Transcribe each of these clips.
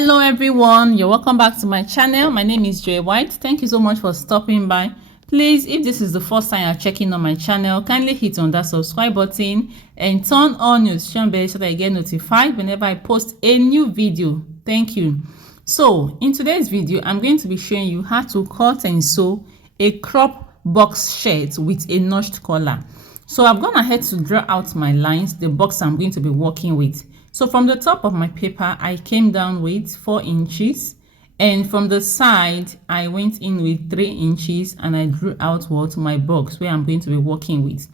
Hello everyone, you're welcome back to my channel. My name is Joy White. Thank you so much for stopping by. Please, if this is the first time you're checking on my channel, kindly hit on that subscribe button and turn on your notification bell so that you get notified whenever I post a new video. Thank you. So in today's video, I'm going to be showing you how to cut and sew a crop box shirt with a notched collar. So I've gone ahead to draw out my lines, the box I'm going to be working with. So from the top of my paper, I came down with 4 inches, and from the side, I went in with 3 inches, and I drew out my box where I'm going to be working with.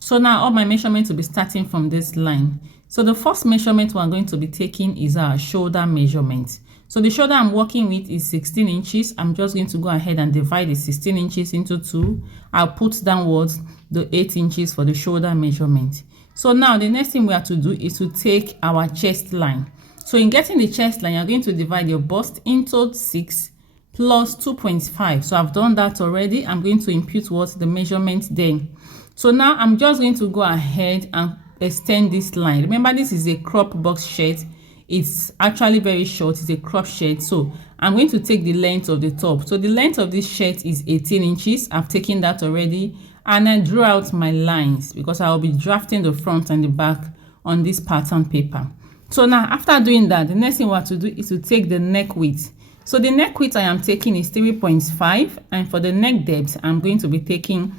So now all my measurements will be starting from this line. So the first measurement we're going to be taking is our shoulder measurement. So the shoulder I'm working with is 16 inches. I'm just going to go ahead and divide the 16 inches into 2. I'll put downwards the 8 inches for the shoulder measurement. So now the next thing we have to do is to take our chest line. So in getting the chest line, you're going to divide your bust into 6 plus 2.5. So I've done that already. I'm going to impute the measurement then. So now I'm just going to go ahead and extend this line. Remember, this is a crop box shirt. It's actually very short. It's a crop shirt. So I'm going to take the length of the top. So the length of this shirt is 18 inches. I've taken that already. And I drew out my lines because I will be drafting the front and the back on this pattern paper. So now after doing that, the next thing we have to do is to take the neck width. So the neck width I am taking is 3.5, and for the neck depth, I'm going to be taking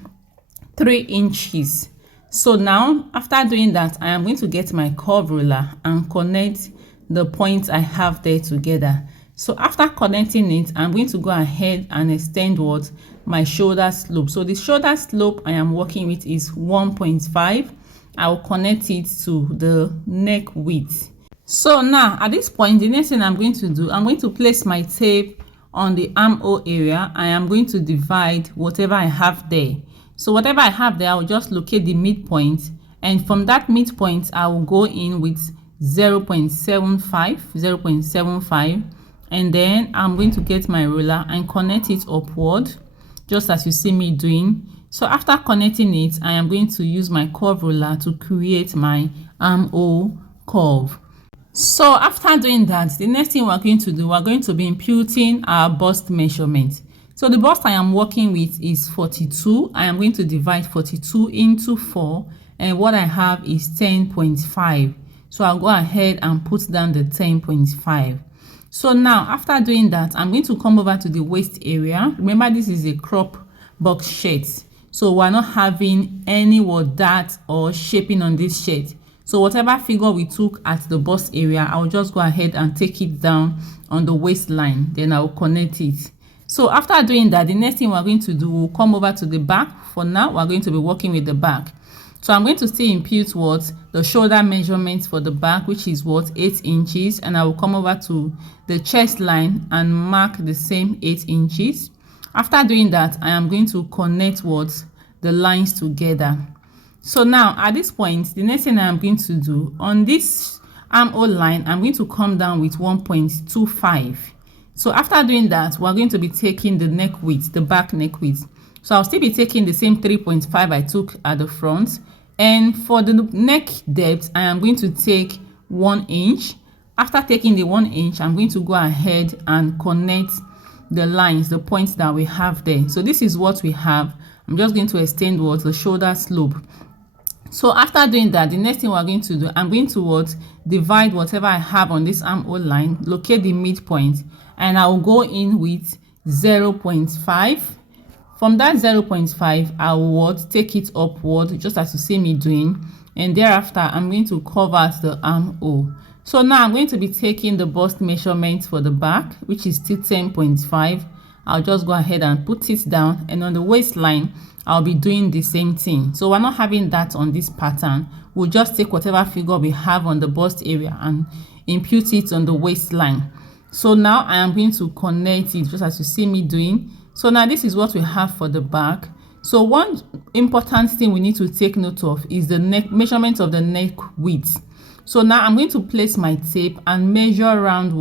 3 inches. So now after doing that, I am going to get my curve ruler and connect the points I have there together. So after connecting it, I'm going to go ahead and extend my shoulder slope. So the shoulder slope I am working with is 1.5. I will connect it to the neck width. So now at this point, the next thing I'm going to do, I'm going to place my tape on the armhole area. I am going to divide whatever I have there. So whatever I have there, I'll just locate the midpoint, and from that midpoint, I will go in with 0.75, and then I'm going to get my ruler and connect it upward, just as you see me doing. So after connecting it, I am going to use my curve ruler to create my armhole curve. So after doing that, the next thing we're going to do, we're going to be imputing our bust measurement. So the bust I am working with is 42. I am going to divide 42 into 4, and what I have is 10.5. So I'll go ahead and put down the 10.5. So now after doing that, I'm going to come over to the waist area. Remember, this is a crop box shirt, so we're not having any dart or shaping on this shirt. So whatever figure we took at the bust area, I'll just go ahead and take it down on the waistline, then I'll connect it. So after doing that, the next thing we're going to do, we'll come over to the back. For now, we're going to be working with the back. So I'm going to still impute the shoulder measurement for the back, which is 8 inches, and I will come over to the chest line and mark the same 8 inches. After doing that, I am going to connect the lines together. So now at this point, the next thing I am going to do on this armhole line, I'm going to come down with 1.25. So after doing that, we're going to be taking the neck width, the back neck width. So I'll still be taking the same 3.5 I took at the front. And for the neck depth, I am going to take 1 inch. After taking the 1 inch, I'm going to go ahead and connect the lines, the points that we have there. So this is what we have. I'm just going to extend the shoulder slope. So after doing that, the next thing we're going to do, I'm going to divide whatever I have on this armhole line, locate the midpoint, and I will go in with 0.5. From that 0.5, I will take it upward, just as you see me doing, and thereafter I'm going to cover the armhole. So now I'm going to be taking the bust measurement for the back, which is still 10.5. I'll just go ahead and put it down, and on the waistline, I'll be doing the same thing. So we're not having that on this pattern. We'll just take whatever figure we have on the bust area and impute it on the waistline. So now I am going to connect it, just as you see me doing. So now this is what we have for the back. So one important thing we need to take note of is the neck measurement of the neck width. So now I'm going to place my tape and measure around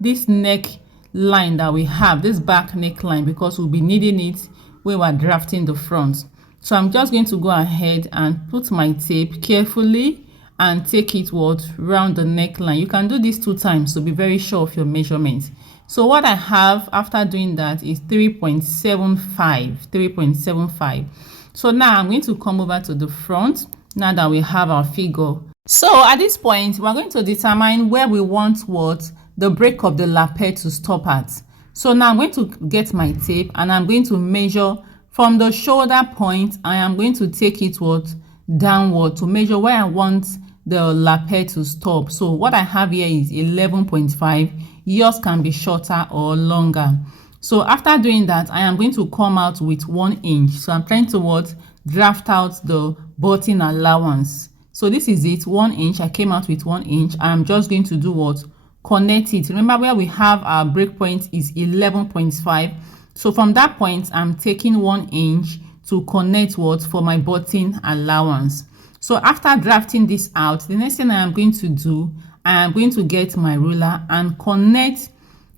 this neck line that we have, this back neckline, because we'll be needing it when we're drafting the front. So I'm just going to go ahead and put my tape carefully and take it what round the neckline. You can do this 2 times to be very sure of your measurements. So what I have after doing that is 3.75. So now I'm going to come over to the front now that we have our figure. So at this point, we're going to determine where we want what the break of the lapel to stop at. So now I'm going to get my tape and I'm going to measure from the shoulder point. I am going to take it what downward to measure where I want the lapel to stop. So what I have here is 11.5. Yours can be shorter or longer. So after doing that, I am going to come out with 1 inch. So I'm trying to what draft out the button allowance. So this is it, 1 inch. I came out with 1 inch. I'm just going to do what connect it. Remember where we have our break point is 11.5. So from that point, I'm taking 1 inch to connect what for my button allowance. So after drafting this out, the next thing I am going to do, I am going to get my ruler and connect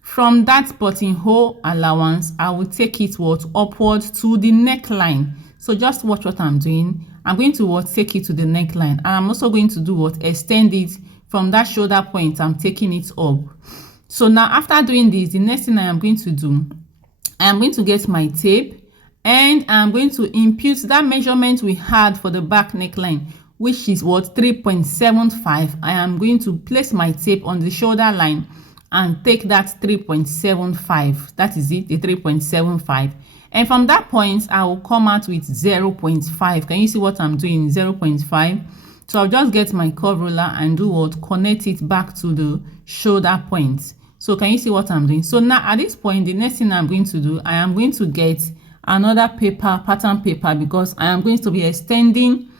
from that buttonhole allowance. I will take it what upward to the neckline. So just watch what I'm doing. I'm going to what take it to the neckline, and I'm also going to do what extend it from that shoulder point. I'm taking it up. So now after doing this, the next thing I am going to do, I am going to get my tape and I'm going to impute that measurement we had for the back neckline, which is what 3.75. I am going to place my tape on the shoulder line and take that 3.75. That is it, the 3.75. And from that point, I will come out with 0.5. Can you see what I'm doing? 0.5. So I'll just get my curve ruler and do what? Connect it back to the shoulder point. So can you see what I'm doing? So now at this point, the next thing I'm going to do, I am going to get another paper, pattern paper, because I am going to be extending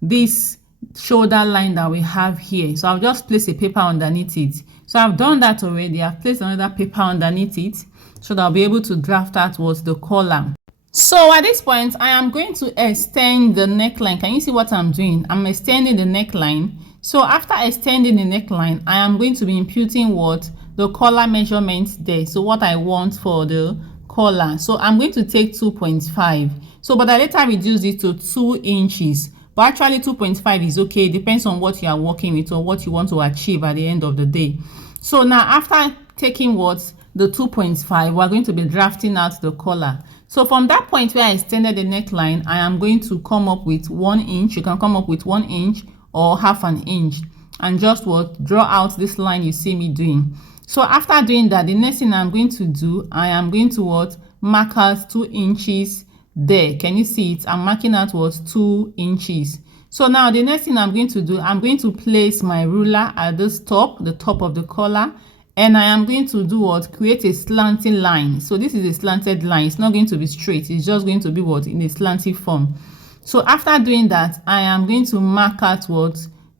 this shoulder line that we have here. So I'll just place a paper underneath it. So I've done that already. I've placed another paper underneath it so that I'll be able to draft out what's the collar. So at this point, I am going to extend the neckline. Can you see what I'm doing? I'm extending the neckline. So after extending the neckline, I am going to be imputing what the collar measurement there. So what I want for the collar. So I'm going to take 2.5. So but I later reduce it to 2 inches. But actually 2.5 is okay. It depends on what you are working with or what you want to achieve at the end of the day. So now after taking what the 2.5, we're going to be drafting out the collar. So from that point where I extended the neckline, I am going to come up with 1 inch. You can come up with 1 inch or half an inch and just what draw out this line you see me doing. So after doing that, the next thing I'm going to do, I am going to what mark out 2 inches there. Can you see it? I'm marking out what 2 inches. So now the next thing I'm going to do, I'm going to place my ruler at this top, the top of the collar, and I am going to do what? Create a slanting line. So this is a slanted line. It's not going to be straight. It's just going to be what? In a slanting form. So after doing that, I am going to mark out what?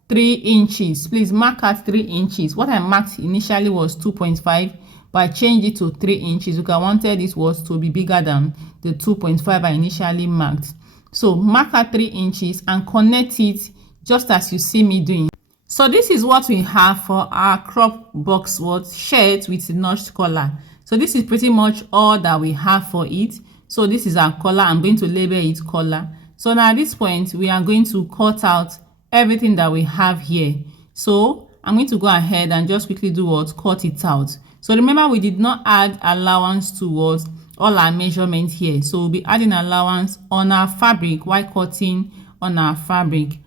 3 inches. Please mark out 3 inches. What I marked initially was 2.5, but I changed it to 3 inches because I wanted this was to be bigger than the 2.5 I initially marked. So mark out 3 inches and connect it just as you see me doing. So this is what we have for our crop box shirt with notched collar. So this is pretty much all that we have for it. So this is our collar. I'm going to label it collar. So now at this point, we are going to cut out everything that we have here. So I'm going to go ahead and just quickly do what? Cut it out. So remember, we did not add allowance towards all our measurement here. So we'll be adding allowance on our fabric while cutting on our fabric.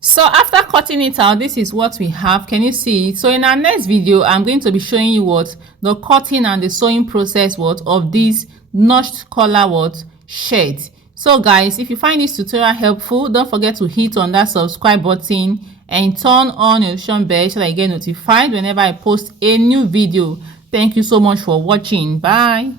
So after cutting it out, this is what we have. Can you see it? So in our next video, I'm going to be showing you what the cutting and the sewing process of this notched collar shirt. So guys, if you find this tutorial helpful, don't forget to hit on that subscribe button and turn on your notification bell so that you get notified whenever I post a new video. Thank you so much for watching. Bye.